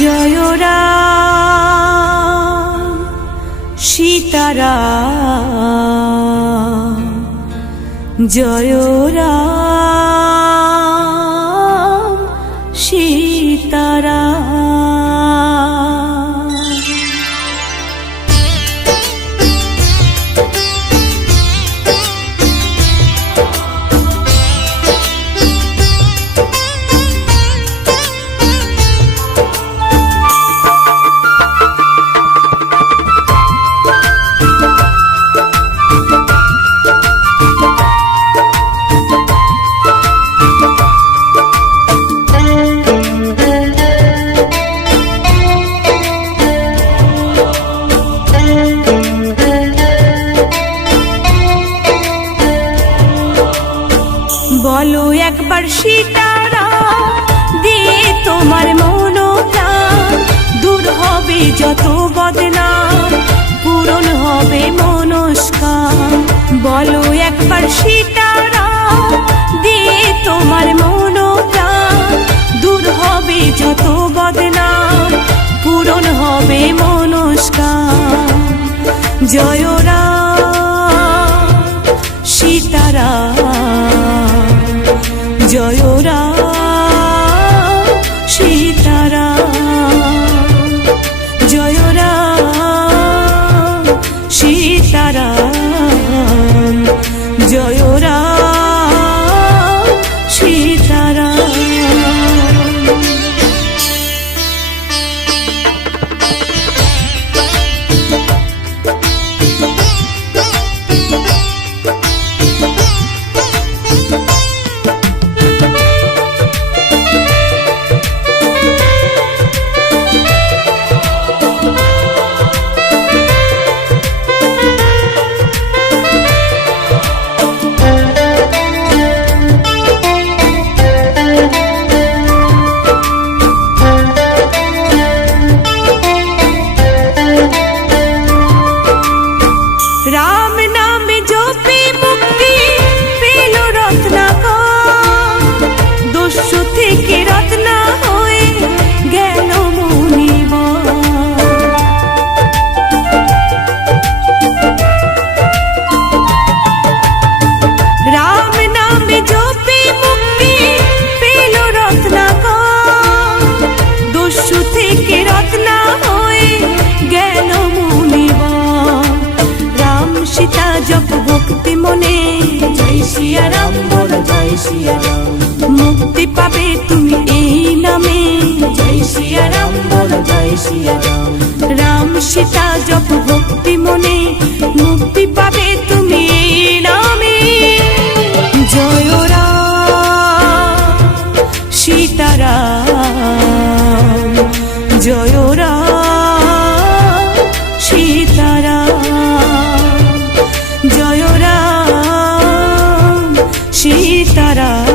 জয় রাম সীতারাম, জয় রাম সীতারাম। বলো একবার সীতারাম, দিয়ে তোমার মনোপ্রাণ, দূর হবে যত বদনাম, পূরণ হবে মনস্কাম। বলো একবার সীতারাম, দিয়ে তোমার মনোপ্রাণ, দূর হবে যত বদনাম, পূরণ হবে মনস্কাম। জয় রাম সীতারাম, জয় রাম সীতারাম, জয় রাম সীতারাম, জয় রাম সীতারাম। রাম নামে জপে মুক্তি পেল রত্নাকর, দস্যু থেকে রত্না হয়ে গেল মুনিবর। রাম নামে জপে মুক্তি পেল রত্নাকর, দস্যু থেকে রত্না হয়ে গেল মুনিবর। সীতা জপ ভক্তি মনে, জয় সিয়া রাম বল জয় সিয়া রাম, মুক্তি পাবে তুমি এই নামে, জয় সিয়া রাম বল জয় সিয়া রাম। রাম সীতা জপ ভক্তি মনে, মুক্তি পাবে তুমি এই নামে। জয় রাম সীতারাম, জয় রাম সীতারাম, জয় রাম সীতারাম,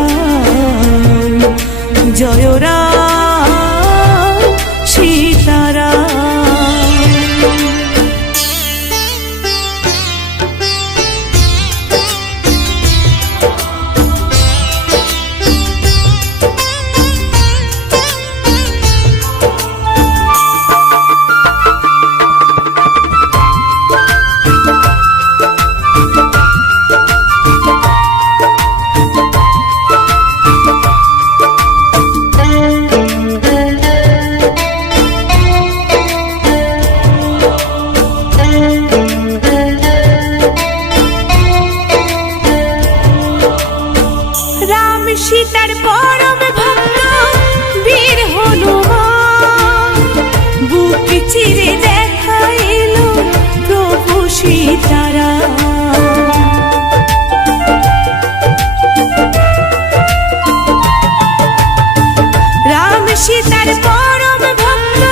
জয় রাম সীতারাম। সীতার পরম ভক্ত বীর হনুমান, বুক চিরে দেখাইল প্রভু সীতারাম। রাম সীতার পরম ভক্ত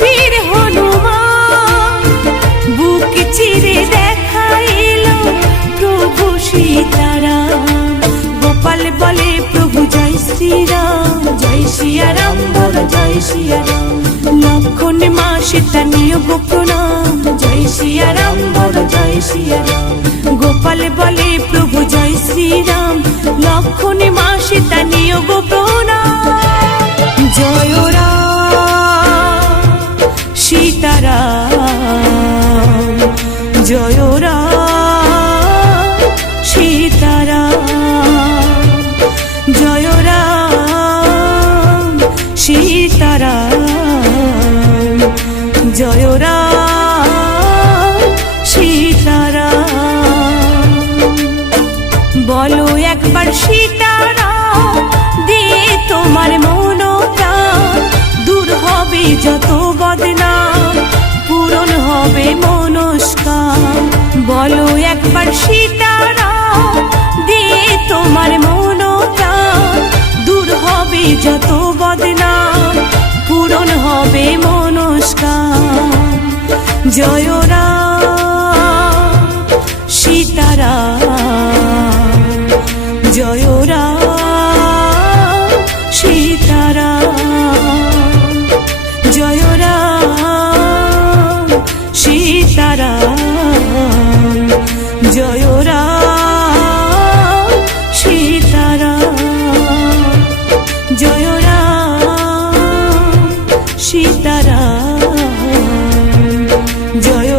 বীর হনুমান, বুক চিরে দেখাইল প্রভু সীতারাম। গোপাল বলে প্রভু জয় শ্রীরাম, জয় সিয়া রাম বল জয় সিয়া রাম। লক্ষণ মা সীতা নিয়োগ প্রণাম, জয় সিয়া রাম বল জয় সিয়া রাম। গোপাল বলে প্রভু জয় শ্রীরাম, লক্ষণ মা সীতা নিয়োগ প্রণাম। বলো একবার সীতারাম, দিয়ে তোমার মনোপ্রাণ, দূর হবে যত বদনাম, পূরণ হবে মনস্কাম। জয় রাম সীতারাম, জয় রাম সীতারাম, জয় রাম সীতারাম, জয় রাম সীতারাম, জয় রাম সীতারাম, জয়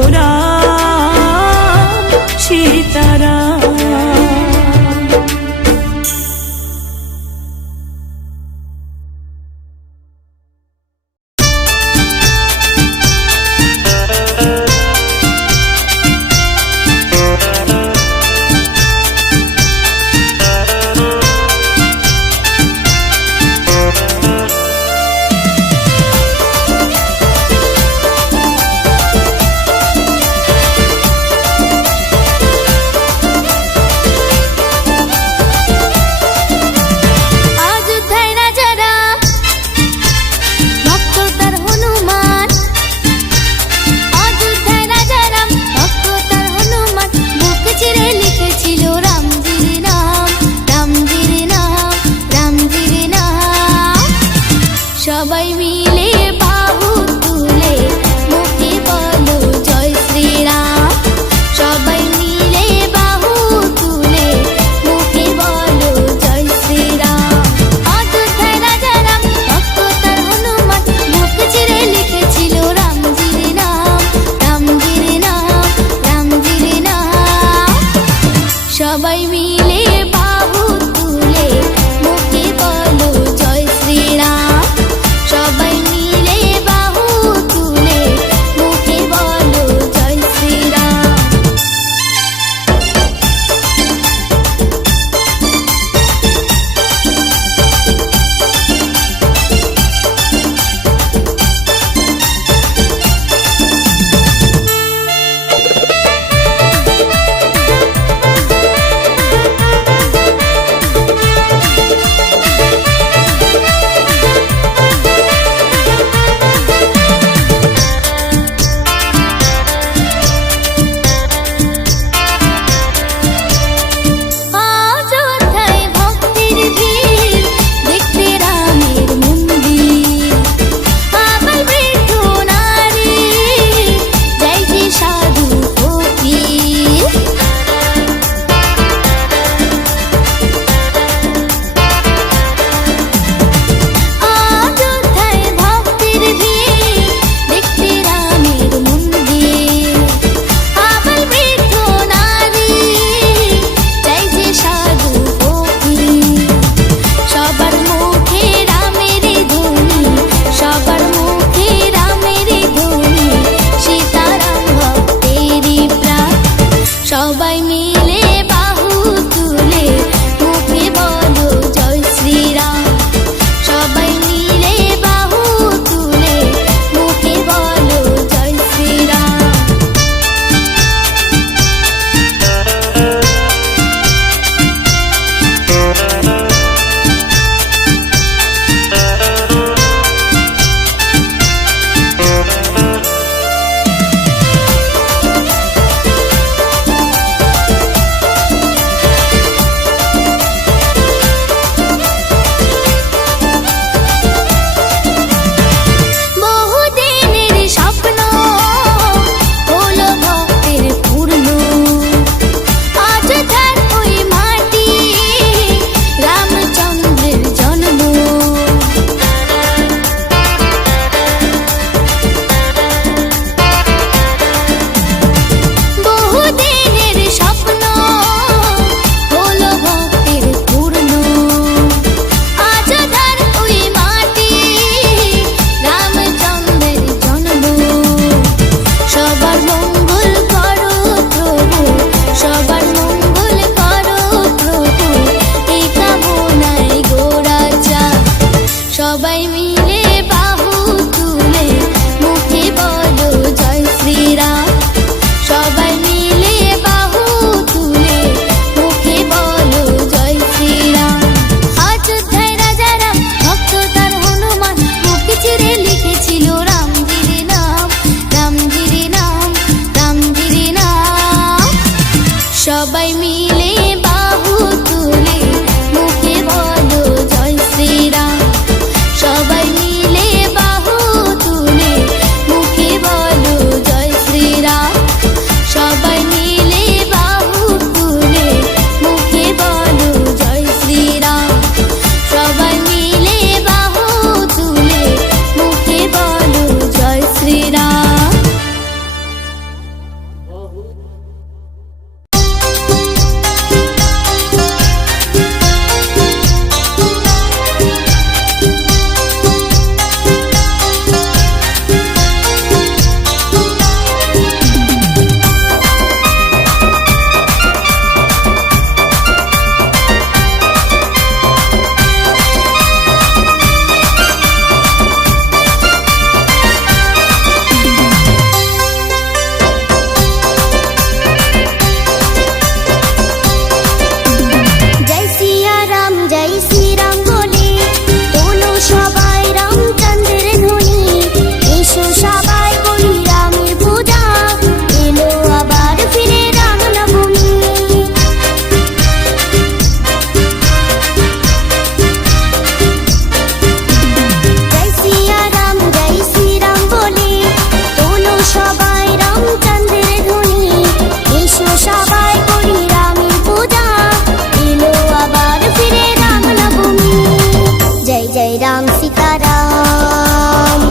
जय राम सीताराम,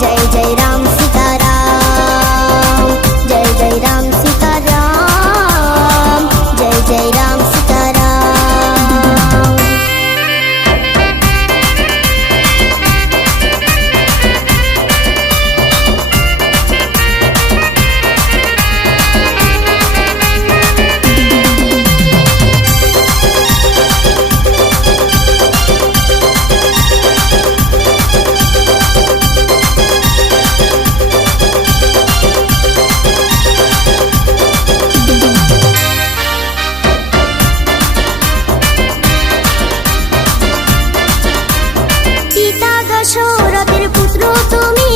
जय जय राम सीताराम, जय जय राम सीताराम, जय जय राम सीताराम। পিতা দশরথের পুত্র তুমি,